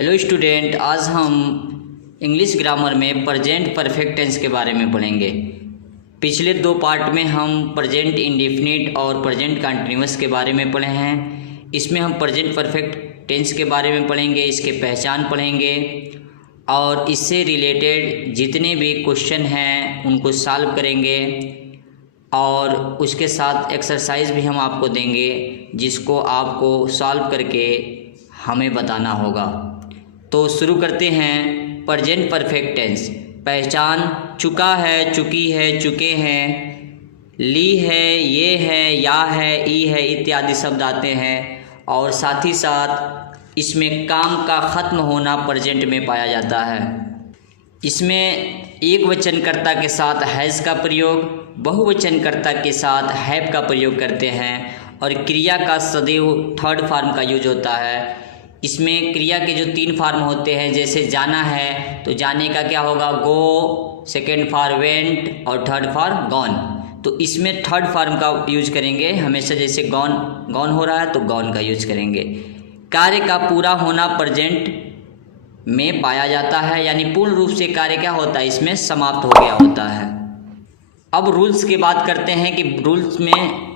Hello student, आज हम English grammar में प्रेजेंट परफेक्ट टेंस के बारे में पढ़ेंगे। पिछले दो पार्ट में हम प्रेजेंट इंडेफिनिट और प्रेजेंट कंटिन्यूअस के बारे में पढ़े हैं। इसमें हम प्रेजेंट परफेक्ट टेंस के बारे में पढ़ेंगे, इसके पहचान पढ़ेंगे और इससे रिलेटेड जितने भी क्वेश्चन हैं उनको सॉल्व करेंगे और उसके साथ एक्सरसाइज भी हम आपको देंगे जिसको आपको सॉल्व करके हमें बताना होगा। तो शुरू करते हैं। प्रेजेंट परफेक्ट टेंस पहचान: चुका है, चुकी है, चुके हैं, ली है, ये है, या है, ई है इत्यादि शब्द आते हैं और साथ ही साथ इसमें काम का ख़त्म होना प्रेजेंट में पाया जाता है। इसमें एक वचनकर्ता के साथ हैज़ का प्रयोग, बहुवचनकर्ता के साथ हैव का प्रयोग करते हैं और क्रिया का सदैव थर्ड फॉर्म का यूज होता है। इसमें क्रिया के जो तीन फॉर्म होते हैं, जैसे जाना है तो जाने का क्या होगा, गो, सेकेंड फॉर वेंट और थर्ड फॉर गॉन। तो इसमें थर्ड फॉर्म का यूज करेंगे हमेशा। जैसे गॉन हो रहा है तो गॉन का यूज करेंगे। कार्य का पूरा होना प्रेजेंट में पाया जाता है, यानी पूर्ण रूप से कार्य क्या होता है, इसमें समाप्त हो गया होता है। अब रूल्स की बात करते हैं कि रूल्स में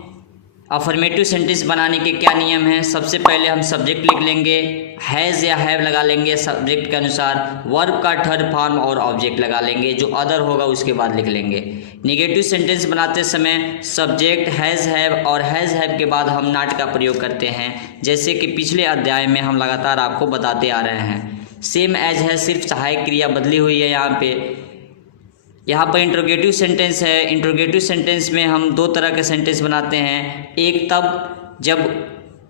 अफर्मेटिव सेंटेंस बनाने के क्या नियम हैं। सबसे पहले हम सब्जेक्ट लिख लेंगे, हैज़ या हैव लगा लेंगे सब्जेक्ट के अनुसार, वर्ब का थर्ड फॉर्म और ऑब्जेक्ट लगा लेंगे, जो अदर होगा उसके बाद लिख लेंगे। नेगेटिव सेंटेंस बनाते समय सब्जेक्ट हैज़ हैव और हैज़ हैव के बाद हम नॉट का प्रयोग करते हैं, जैसे कि पिछले अध्याय में हम लगातार आपको बताते आ रहे हैं। सेम एज है, सिर्फ सहायक क्रिया बदली हुई है। यहाँ पर इंट्रोगेटिव सेंटेंस है। इंट्रोगेटिव सेंटेंस में हम दो तरह के सेंटेंस बनाते हैं। एक तब जब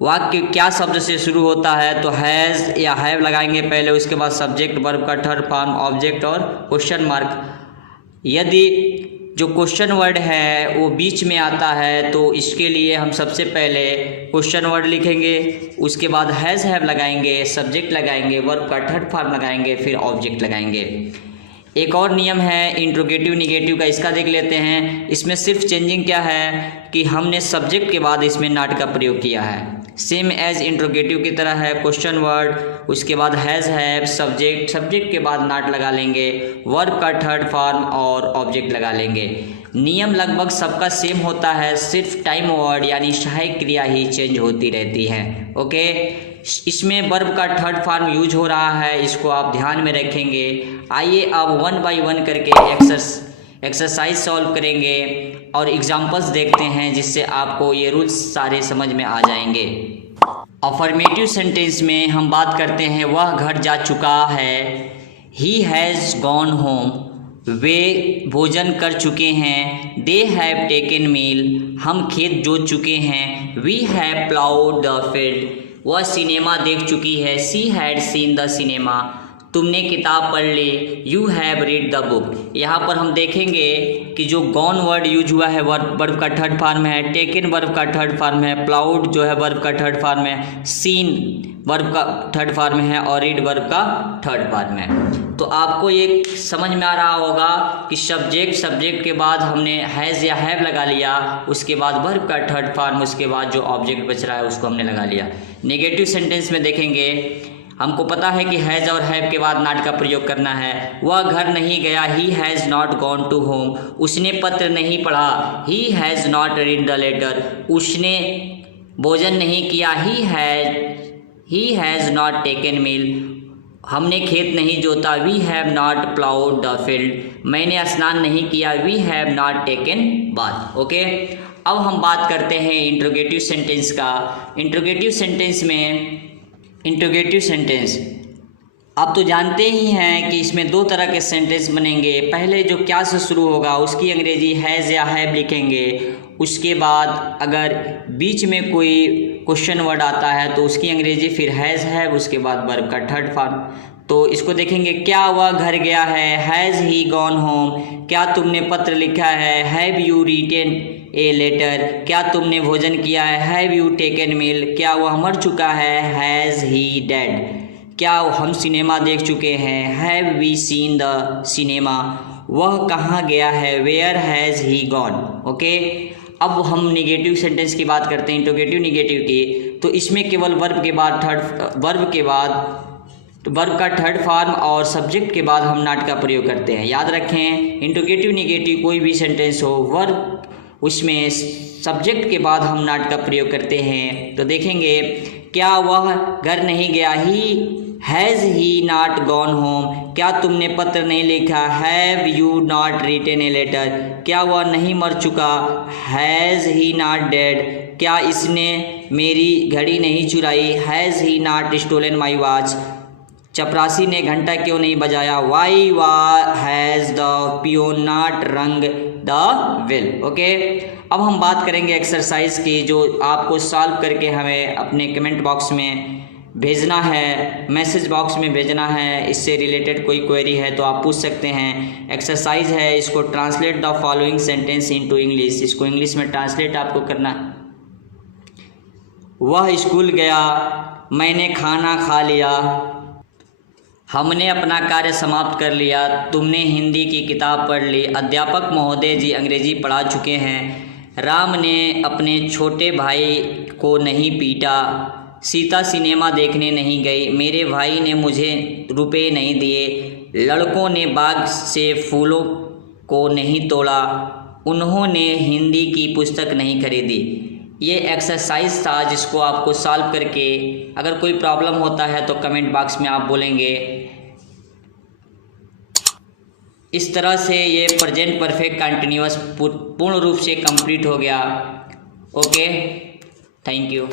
वाक्य क्या शब्द से शुरू होता है तो हैज़ या हैव लगाएंगे पहले, उसके बाद सब्जेक्ट, वर्ब का थर्ड फॉर्म, ऑब्जेक्ट और क्वेश्चन मार्क। यदि जो क्वेश्चन वर्ड है वो बीच में आता है तो इसके लिए हम सबसे पहले क्वेश्चन वर्ड लिखेंगे, उसके बाद हैज़ हैव लगाएंगे, सब्जेक्ट लगाएंगे, वर्ब का थर्ड फॉर्म लगाएंगे, फिर ऑब्जेक्ट लगाएंगे। एक और नियम है इंट्रोगेटिव निगेटिव का, इसका देख लेते हैं। इसमें सिर्फ चेंजिंग क्या है कि हमने सब्जेक्ट के बाद इसमें नॉट का प्रयोग किया है। सेम एज इंट्रोगेटिव की तरह है, क्वेश्चन वर्ड, उसके बाद हैज़ हैव, सब्जेक्ट के बाद नॉट लगा लेंगे, वर्ब का थर्ड फॉर्म और ऑब्जेक्ट लगा लेंगे। नियम लगभग सबका सेम होता है, सिर्फ टाइम वर्ड यानी सहायक क्रिया ही चेंज होती रहती है। ओके, इसमें वर्ब का थर्ड फॉर्म यूज हो रहा है, इसको आप ध्यान में रखेंगे। आइए अब वन बाय वन करके एक्सरसाइज सॉल्व करेंगे और एग्जांपल्स देखते हैं, जिससे आपको ये रूल्स सारे समझ में आ जाएंगे। अफर्मेटिव सेंटेंस में हम बात करते हैं, वह घर जा चुका है, ही हैज़ गॉन होम, वे भोजन कर चुके हैं, दे हैव टेकन मील, हम खेत जोत चुके हैं, we have ploughed the field, वह सिनेमा देख चुकी है, she had seen the cinema, तुमने किताब पढ़ ली, you have read the book. यहाँ पर हम देखेंगे कि जो गॉन वर्ड यूज हुआ है वर्ब का थर्ड फॉर्म है, टेकन वर्ब का थर्ड फॉर्म है, प्लाउड जो है वर्ब का थर्ड फॉर्म है, सीन वर्ब का थर्ड फॉर्म है और रीड वर्ब का थर्ड फॉर्म है। तो आपको ये समझ में आ रहा होगा कि सब्जेक्ट के बाद हमने हैज़ या हैव लगा लिया, उसके बाद वर्ब का थर्ड फॉर्म, उसके बाद जो ऑब्जेक्ट बच रहा है उसको हमने लगा लिया। नेगेटिव सेंटेंस में देखेंगे, हमको पता है कि हैज़ और हैव के बाद नॉट का प्रयोग करना है। वह घर नहीं गया, he has not gone to home, उसने पत्र नहीं पढ़ा, he has not read the letter, उसने भोजन नहीं किया, he has not taken meal, हमने खेत नहीं जोता, we have not ploughed the field, मैंने स्नान नहीं किया, we have not taken bath. Okay, अब हम बात करते हैं इंट्रोगेटिव सेंटेंस का। इंट्रोगेटिव सेंटेंस आप तो जानते ही हैं कि इसमें दो तरह के सेंटेंस बनेंगे। पहले जो क्या से शुरू होगा उसकी अंग्रेजी हैज़ या हैव लिखेंगे, उसके बाद अगर बीच में कोई क्वेश्चन वर्ड आता है तो उसकी अंग्रेजी फिर हैज़ हैव, उसके बाद वर्ब का थर्ड फॉर्म। तो इसको देखेंगे, क्या वह घर गया है, हैज़ ही गॉन होम, क्या तुमने पत्र लिखा है, have you written a letter, क्या तुमने भोजन किया है, हैव यू टेकन मील, क्या वह मर चुका है, हैज़ ही डेड, क्या हम सिनेमा देख चुके हैं, have we seen the cinema, वह कहाँ गया है, where has he gone. Okay, अब हम निगेटिव सेंटेंस की बात करते हैं, इंट्रोगेटिव निगेटिव की। तो इसमें केवल वर्ब के बाद तो वर्ब का थर्ड फॉर्म और सब्जेक्ट के बाद हम नॉट का प्रयोग करते हैं। याद रखें, इंट्रोगेटिव नेगेटिव कोई भी सेंटेंस हो, वर्ब उसमें सब्जेक्ट के बाद हम नॉट का प्रयोग करते हैं। तो देखेंगे, क्या वह घर नहीं गया, has he not gone home, क्या तुमने पत्र नहीं लिखा, have you not written a letter, क्या वह नहीं मर चुका, हैज़ ही नॉट डेड, क्या इसने मेरी घड़ी नहीं चुराई, has he not stolen my watch, चपरासी ने घंटा क्यों नहीं बजाया, why has the peon not rung the bell. Okay, अब हम बात करेंगे एक्सरसाइज की, जो आपको सॉल्व करके हमें अपने कमेंट बॉक्स में भेजना है, मैसेज बॉक्स में भेजना है। इससे रिलेटेड कोई क्वेरी है तो आप पूछ सकते हैं। एक्सरसाइज है, इसको translate the following sentence into English, इसको इंग्लिश में ट्रांसलेट आपको करना। वह स्कूल गया, मैंने खाना खा लिया, हमने अपना कार्य समाप्त कर लिया, तुमने हिंदी की किताब पढ़ ली, अध्यापक महोदय जी अंग्रेजी पढ़ा चुके हैं, राम ने अपने छोटे भाई को नहीं पीटा, सीता सिनेमा देखने नहीं गई, मेरे भाई ने मुझे रुपए नहीं दिए, लड़कों ने बाग से फूलों को नहीं तोड़ा, उन्होंने हिंदी की पुस्तक नहीं खरीदी। ये एक्सरसाइज था जिसको आपको सॉल्व करके अगर कोई प्रॉब्लम होता है तो कमेंट बॉक्स में आप बोलेंगे। इस तरह से ये प्रेजेंट परफेक्ट कंटिन्यूअस पूर्ण रूप से कंप्लीट हो गया। Okay, thank you.